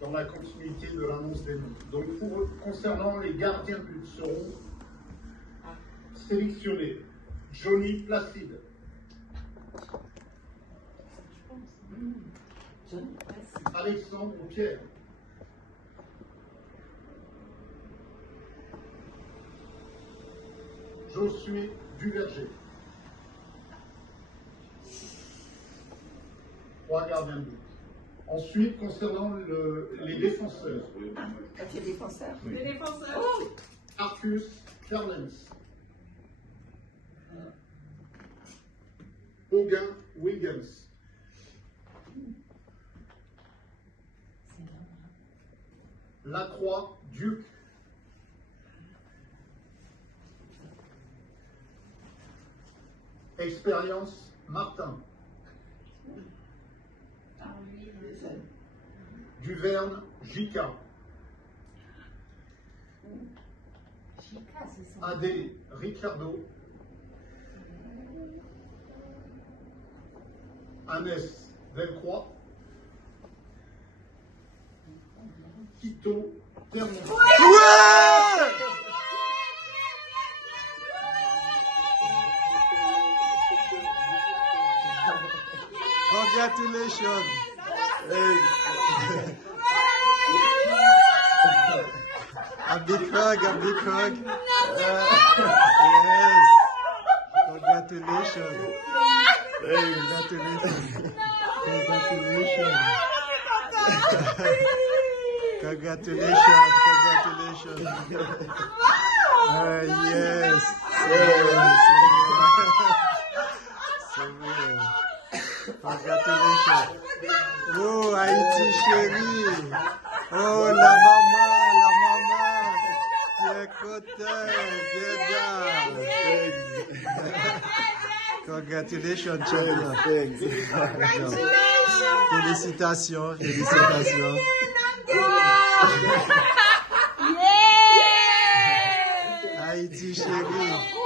dans la continuité de l'annonce des noms. Donc, concernant les gardiens de but, seront sélectionnés Johnny Placide, Alexandre Pierre, Josué Duverger. 3 gardiens de but. Ensuite, concernant les défenseurs. Les défenseurs. Les défenseurs. Oh. Arcus Carlens. Auguin Wiggins. Lacroix Duc. Expérience Martin. Duverne Jika. Adé Ricardo. Annès Delcroix. Tito Ternon. Ouais! Congratulations. Hey. A big hug, a big hug. Yes. Congratulations. Hey, congratulations. Congratulations. Congratulations. Congratulations. Yes. Yes. C'est vrai. Congratulations. Oh, Haïti chérie. Oh, la maman. Tu es contente. Congratulations, champion. Félicitations, félicitations. Haïti chérie.